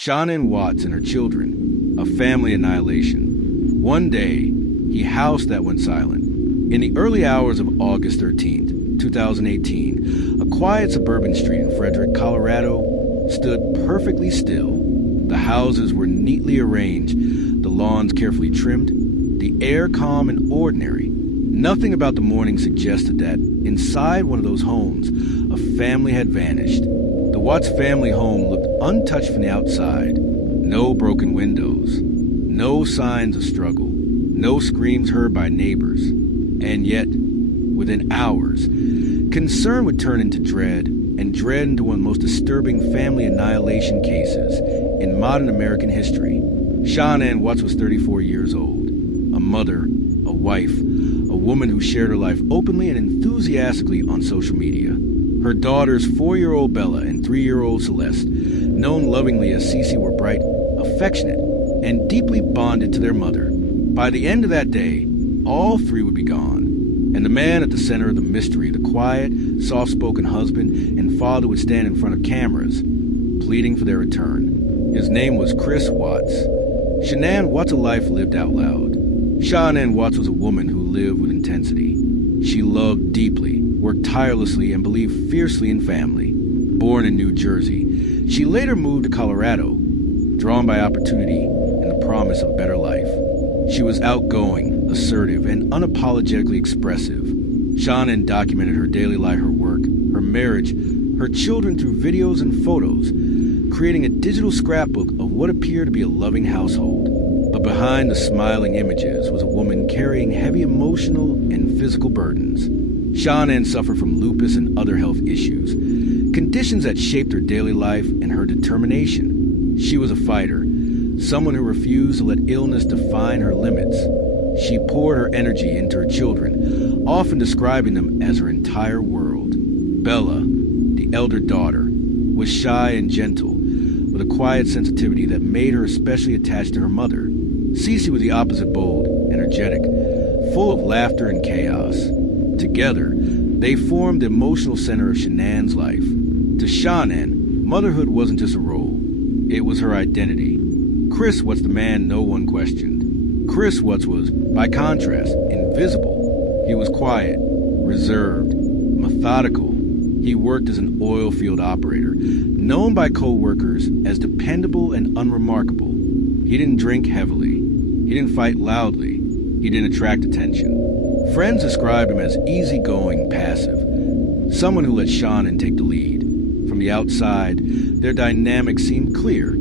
Shannon Watts and her children, a family annihilation. One day, he house that went silent. In the early hours of August 13th, 2018, a quiet suburban street in Frederick, Colorado, stood perfectly still. The houses were neatly arranged, the lawns carefully trimmed, the air calm and ordinary. Nothing about the morning suggested that inside one of those homes, a family had vanished. The Watts family home looked untouched from the outside. No broken windows, no signs of struggle, no screams heard by neighbors. And yet, within hours, concern would turn into dread, and dread into one of the most disturbing family annihilation cases in modern American history. Shannon Watts was 34 years old, a mother, a wife, a woman who shared her life openly and enthusiastically on social media. Her daughters, 4-year-old Bella and 3-year-old Celeste, known lovingly as Cece, were bright, affectionate, and deeply bonded to their mother. By the end of that day, all three would be gone, and the man at the center of the mystery, the quiet, soft-spoken husband and father, would stand in front of cameras, pleading for their return. His name was Chris Watts. Shanann Watts' life lived out loud. Shanann Watts was a woman who lived with intensity. She loved deeply, worked tirelessly, and believed fiercely in family. Born in New Jersey, she later moved to Colorado, drawn by opportunity and the promise of a better life. She was outgoing, assertive, and unapologetically expressive. Shanann documented her daily life, her work, her marriage, her children through videos and photos, creating a digital scrapbook of what appeared to be a loving household. But behind the smiling images was a woman carrying heavy emotional and physical burdens. Shanann suffered from lupus and other health issues, conditions that shaped her daily life and her determination. She was a fighter, someone who refused to let illness define her limits. She poured her energy into her children, often describing them as her entire world. Bella, the elder daughter, was shy and gentle, with a quiet sensitivity that made her especially attached to her mother. Cece was the opposite, bold, energetic, full of laughter and chaos. Together, they formed the emotional center of Shanann's life. To Shanann, motherhood wasn't just a role, it was her identity. Chris Watts, the man no one questioned. Chris Watts was, by contrast, invisible. He was quiet, reserved, methodical. He worked as an oil field operator, known by co-workers as dependable and unremarkable. He didn't drink heavily. He didn't fight loudly. He didn't attract attention. Friends described him as easygoing, passive, someone who let Shanann take the lead. From the outside, their dynamic seemed clear.